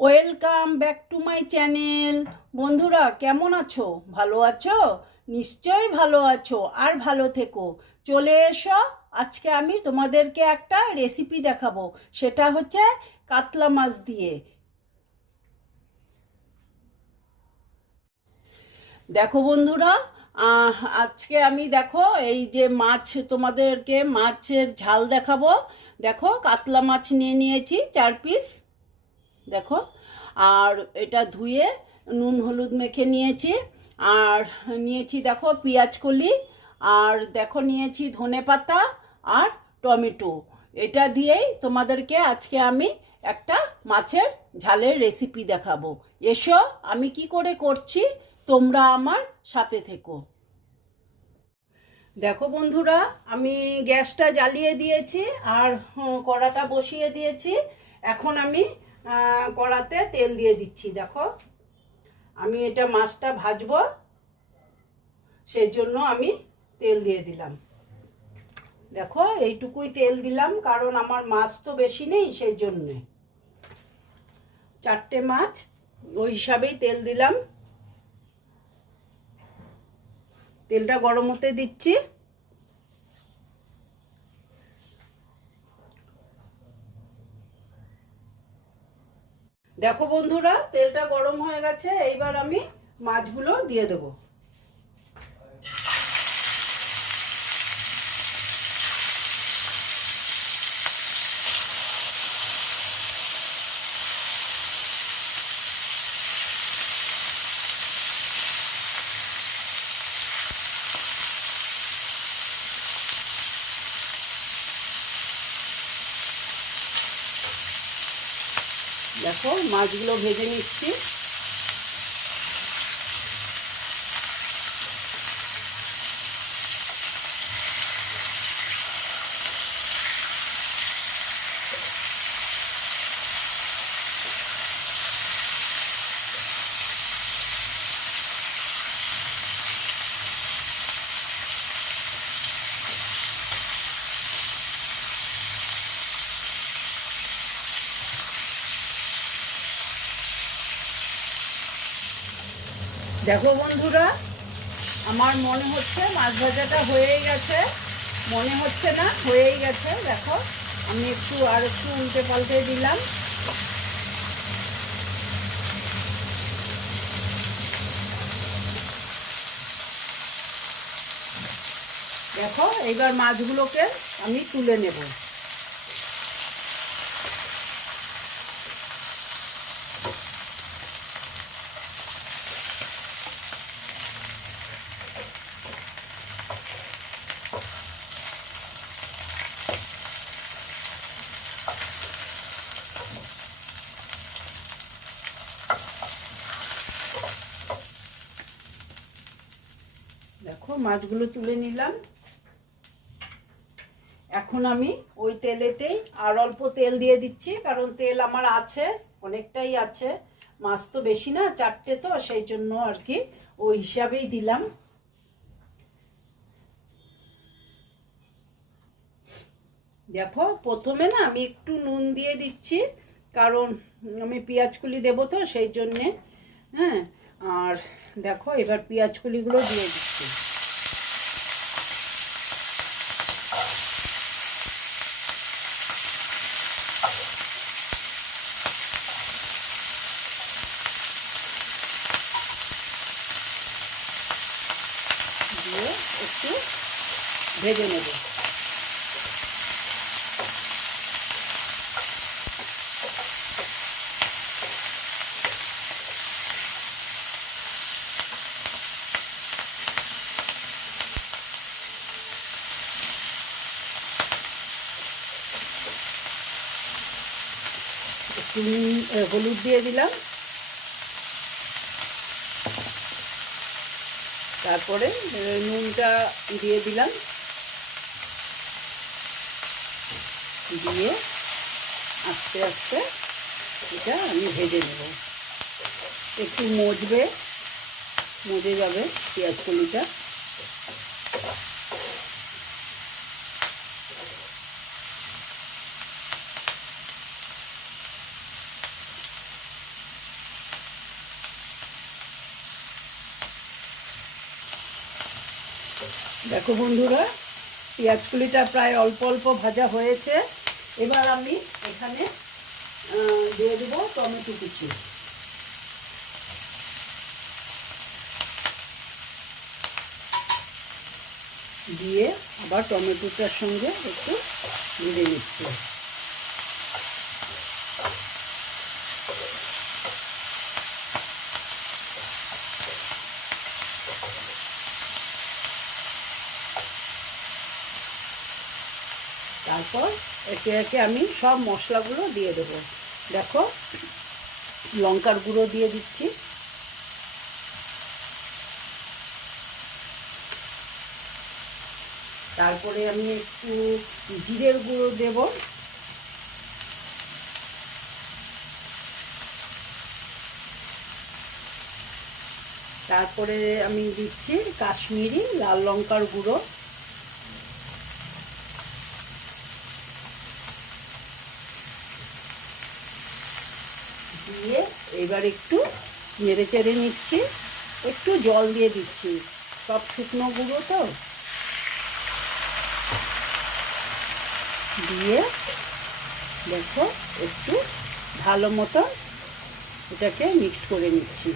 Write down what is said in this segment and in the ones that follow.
Welcome back to my channel. বন্ধুরা কেমন আছো? ভালো আছো? নিশ্চয়ই ভালো আছো, আর ভালো থেকো। চলে এসো, আজকে আমি তোমাদেরকে একটা রেসিপি দেখাবো। সেটা হচ্ছে কাতলা মাছ দিয়ে। দেখো বন্ধুরা, আজকে আমি দেখো এই যে মাছ, তোমাদেরকে মাছের ঝাল দেখাবো। দেখো কাতলা মাছ নিয়ে নিয়েছি 4 পিস। দেখো, আর এটা ধুয়ে নুন হলুদ মেখে নিয়েছি। আর নিয়েছি দেখো পেঁয়াজ কলি, আর দেখো নিয়েছি ধনে পাতা আর টমেটো। এটা দিয়েই তোমাদেরকে আজকে আমি একটা মাছের ঝালের রেসিপি দেখাবো। এসো, আমি কি করে করছি তোমরা আমার সাথে থেকো। দেখো বন্ধুরা, আমি গ্যাসটা জ্বালিয়ে দিয়েছি আর কড়াটা বসিয়ে দিয়েছি। এখন আমি কড়াতে তেল দিয়ে দিচ্ছি। দেখো, আমি এটা মাছটা ভাজবো, সেই জন্য আমি তেল দিয়ে দিলাম। দেখো এইটুকুই তেল দিলাম, কারণ আমার মাছ তো বেশি নেই, সেই জন্যে 4টে মাছ, ওই হিসাবেই তেল দিলাম। তেলটা গরম হতে দিচ্ছি। দেখো বন্ধুরা, তেলটা গরম হয়ে গেছে, এইবার আমি মাছগুলো দিয়ে দেবো। দেখো মাছগুলো ভেজে নিচ্ছি। দেখো বন্ধুরা, আমার মনে হচ্ছে মাছ ভাজাটা হয়েই গেছে। মনে হচ্ছে না, হয়েই গেছে। দেখো, আমি একটু উল্টে পাল্টে দিলাম। দেখো, এইবার মাছগুলোকে আমি তুলে নেব। দেখো মাছগুলো তুলে নিলাম। এখন আমি ওই তেলেতেই আর অল্প তেল দিয়ে দিচ্ছি, কারণ তেল আমার আছে, অনেকটাই আছে। মাছ তো বেশি না, 4টে, তো সেই জন্য আর কি ওই হিসাবেই দিলাম। দেখো প্রথমে না আমি একটু নুন দিয়ে দিচ্ছি, কারণ আমি পেঁয়াজ কুলি দেবো তো সেই জন্যে। হ্যাঁ, আর দেখো এবার পেঁয়াজ কুলিগুলো দিয়ে দিচ্ছি। দিয়ে একটু ভেজে নেব। একটু হলুদ দিয়ে দিলাম, তারপরে নুনটা দিয়ে দিলাম। দিয়ে আস্তে আস্তে এটা আমি ভেজে নেব। একটু মজে যাবে পেঁয়াজ কলিটা। দেখো বন্ধুরা, পেঁয়াজকুলিটা প্রায় অল্প অল্প ভাজা হয়েছে। এবার আমি এখানে দিয়ে দেবো টমেটো কুচি। দিয়ে আবার টমেটোটার সঙ্গে একটু ভেজে নিচ্ছি। তারপর একে একে আমি সব মশলাগুলো দিয়ে দেবো। দেখো, লঙ্কার গুঁড়ো দিয়ে দিচ্ছি, তারপরে আমি একটু জিরের গুঁড়ো দেব, তারপরে আমি দিচ্ছি কাশ্মীরি লাল লঙ্কার গুঁড়ো, দিয়ে এবার একটু নেড়ে চেড়ে নিচ্ছি, একটু জল দিয়ে দিচ্ছি, সব শুকনো গুঁড়ো তো। দিয়ে দেখো একটু ভালো মতো এটাকে মিক্সড করে নিচ্ছি।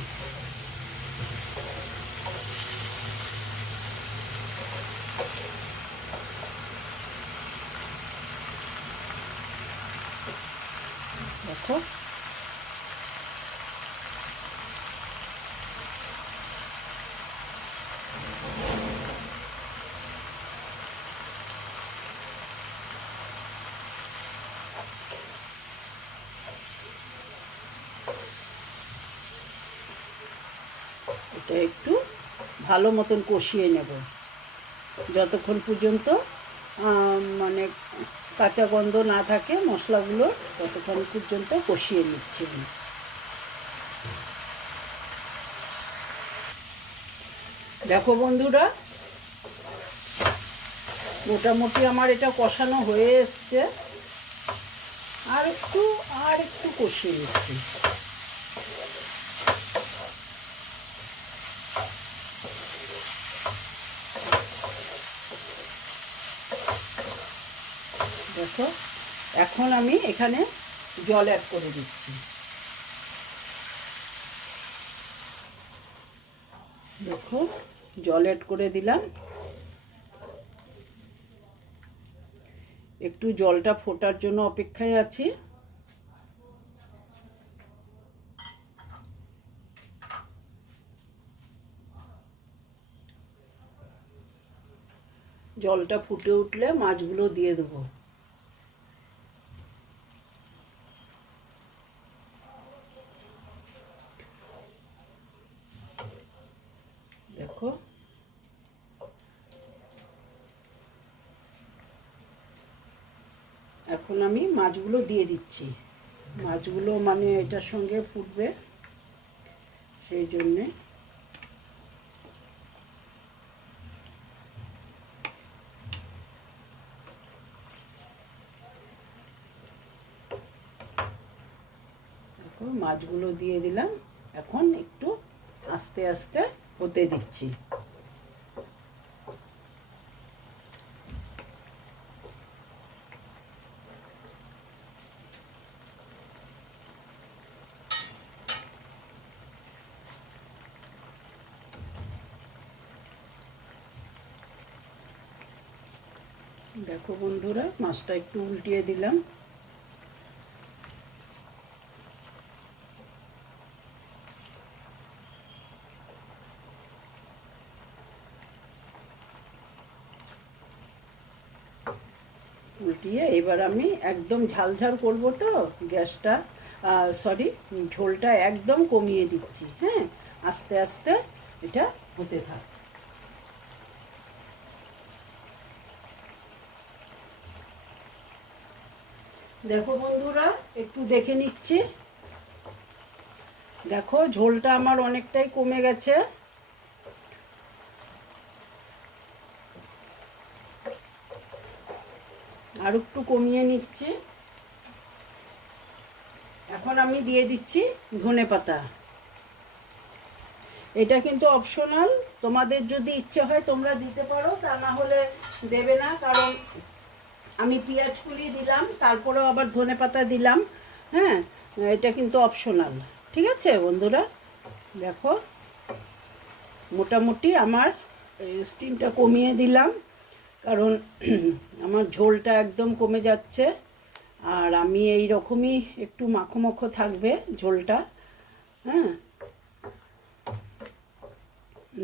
দেখো, এটা একটু ভালো মতন কষিয়ে নেব যতক্ষণ পর্যন্ত মানে কাঁচা গন্ধ না থাকে মশলাগুলো, ততক্ষণ পর্যন্ত কষিয়ে নিচ্ছি। দেখো বন্ধুরা, মোটামুটি আমার এটা কষানো হয়ে এসছে, আর একটু কষিয়ে নিচ্ছি। দেখো, এখন আমি এখানে জল অ্যাড করে দিচ্ছি। দেখো, জল অ্যাড করে দিলাম। একটু জলটা ফোটার জন্য অপেক্ষায় আছি। জলটা ফুটে উঠলে মাছগুলো দিয়ে দেবো। দেখো, এখন আমি মাছগুলো দিয়ে দিচ্ছি। মাছগুলো মানে এটার সঙ্গে ফুটবে, সেই জন্যে। দেখো, মাছগুলো দিয়ে দিলাম। এখন একটু আস্তে আস্তে হতে দিচ্ছি। দেখো বন্ধুরা, মাছটা একটু উল্টিয়ে দিলাম। উল্টিয়ে এবার আমি একদম ঝালঝাল করব তো, গ্যাসটা সরি ঝোলটা একদম কমিয়ে দিচ্ছি। হ্যাঁ, আস্তে আস্তে এটা হতে থাক। দেখো বন্ধুরা, একটু দেখে নিচ্ছি। দেখো, ঝোলটা আমার অনেকটাই কমে গেছে। আর একটু কমিয়ে নিচ্ছি। এখন আমি দিয়ে দিচ্ছি ধনেপাতা। এটা কিন্তু অপশনাল, তোমাদের যদি ইচ্ছে হয় তোমরা দিতে পারো, তা না হলে দেবে না, কারণ আমি পেঁয়াজ কুলি দিলাম, তারপরেও আবার ধনেপাতা দিলাম। হ্যাঁ, এটা কিন্তু অপশনাল। ঠিক আছে বন্ধুরা, দেখো মোটামুটি আমার স্টিমটা কমিয়ে দিলাম, কারণ আমার ঝোলটা একদম কমে যাচ্ছে। আর আমি এই রকমই একটু মাখো মাখো থাকবে ঝোলটা। হ্যাঁ,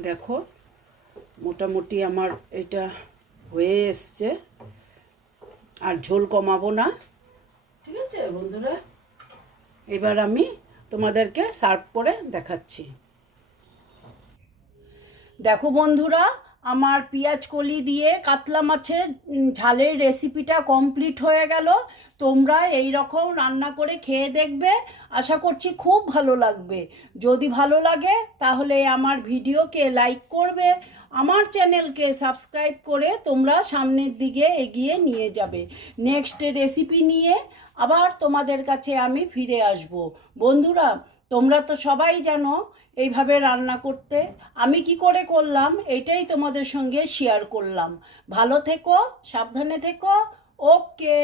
দেখো মোটামুটি আমার এটা হয়ে এসছে, আর ঝোল কমাবো না। ঠিক আছে বন্ধুরা, এবার আমি তোমাদেরকে সার্ভ করে দেখাচ্ছি। দেখো বন্ধুরা, আমার পেঁয়াজ কলি দিয়ে কাতলা মাছের ঝালের রেসিপিটা কমপ্লিট হয়ে গেল। তোমরা এই রকম রান্না করে খেয়ে দেখবে, আশা করছি খুব ভালো লাগবে। যদি ভালো লাগে তাহলে আমার ভিডিওকে লাইক করবে, আমার চ্যানেলকে সাবস্ক্রাইব করে তোমরা সামনের দিকে এগিয়ে নিয়ে যাবে। নেক্সট রেসিপি নিয়ে আবার তোমাদের কাছে আমি ফিরে আসব। বন্ধুরা, তোমরা তো সবাই জানো এইভাবে রান্না করতে। আমি কি করে করলাম এটাই তোমাদের সঙ্গে শেয়ার করলাম। ভালো থেকো, সাবধানে থেকো। ওকে।